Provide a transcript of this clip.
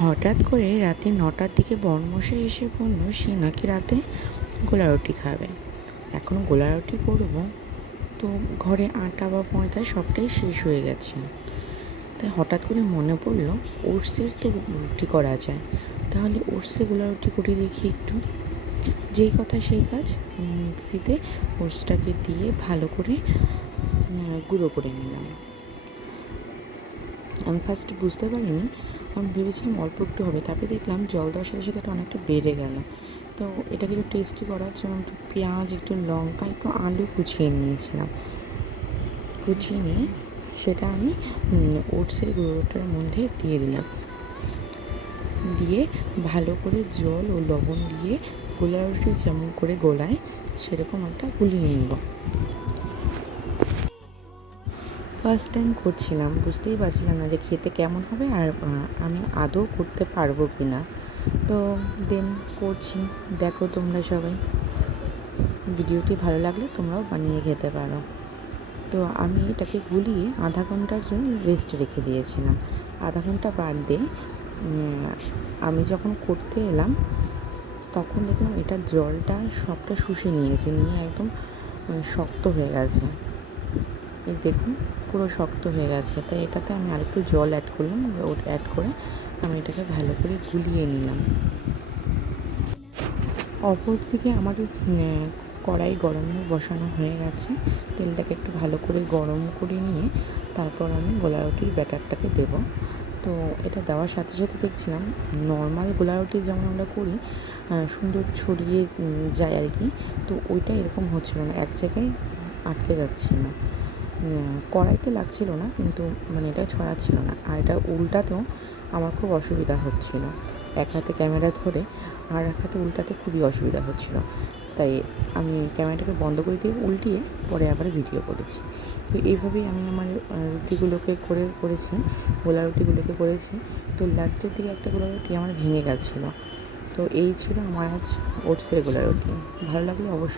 হঠাৎ করে রাতে 9টার দিকে বরমশাই এসে বলল সে নাকি রাতে গোলা রুটি খাবে। এখন গোলা রুটি করবো, তো ঘরে আটা বা ময়দা সবটাই শেষ হয়ে গেছে। তাই হঠাৎ করে মনে পড়লো ওটসের তো রুটি করা যায়, তাহলে ওটসে গোলা রুটি করে দেখি একটু। যেই কথা সেই কাজ, মিক্সিতে ওটসটাকে দিয়ে ভালো করে গুঁড়ো করে নিলাম। আমি ফার্স্টে বুঝতে পারিনি, আমি ভেবেছিলাম অল্প একটু হবে, তারপরে দেখলাম জল দেওয়ার সাথে সাথে এটা অনেকটা বেড়ে গেল। তো এটাকে একটু টেস্টি করার জন্য একটু পেঁয়াজ, একটু লঙ্কা, একটু আলু কুচিয়ে নিয়েছিলাম। কুচিয়ে নিয়ে সেটা আমি ওটসের গুঁড়োটার মধ্যে দিয়ে দিলাম, দিয়ে ভালো করে জল ও লবণ দিয়ে গোলা রুটি যেমন করে গোলায় সেরকম একটা গুলিয়ে নিব। ফার্স্ট টাইম করছিলাম, বুঝতেই পারছিলাম না যে খেতে কেমন হবে আর আমি আদৌ করতে পারবো কি না। তো দেন করছি, দেখো তোমরা সবাই। ভিডিওটি ভালো লাগলে তোমরাও বানিয়ে খেতে পারো। তো আমি এটাকে গুলিয়ে আধা ঘন্টার জন্য রেস্টে রেখে দিয়েছিলাম। আধা ঘন্টা বাদে আমি যখন করতে এলাম তখন দেখলাম এটার জলটা সবটা শুষে নিয়েছে, নিয়ে একদম শক্ত হয়ে গেছে। এই দেখুন পুরো শক্ত হয়ে গেছে। তাই এটাতে আমি আরেকটু জল অ্যাড করলাম, ওটা অ্যাড করে আমি এটাকে ভালো করে গুলিয়ে নিলাম। অপর দিকে আমার কড়াই গরমে বসানো হয়ে গেছে। তেলটাকে একটু ভালো করে গরম করে নিয়ে তারপর আমি গোলা রুটির ব্যাটারটাকে দেবো। তো এটা দেওয়ার সাথে সাথে দেখছিলাম নর্মাল গোলা রুটি যেমন আমরা করি সুন্দর ছড়িয়ে যায় আর কি, তো ওইটা এরকম হচ্ছিল না, এক জায়গায় আটকে যাচ্ছিল। কড়াইতে লাগছিল না, কিন্তু মানে এটা ছড়াচ্ছিল না। আর এটা উল্টাতেও আমার খুব অসুবিধা হচ্ছিল, এক হাতে ক্যামেরা ধরে আর এক হাতে উল্টাতে খুবই অসুবিধা হচ্ছিল। তাই আমি ক্যামেরাটাকে বন্ধ করে দিয়ে উল্টিয়ে পরে আবার ভিডিও করেছি। তো এইভাবেই আমি আমার রুটিগুলোকে করেছি, গোলা রুটিগুলোকে করেছি। তো লাস্টের দিকে একটা গোলা রুটি আমার ভেঙে গেছিলো। তো এই ছিল আমার আজ ওটসের গোলা রুটি। ভালো লাগলে অবশ্যই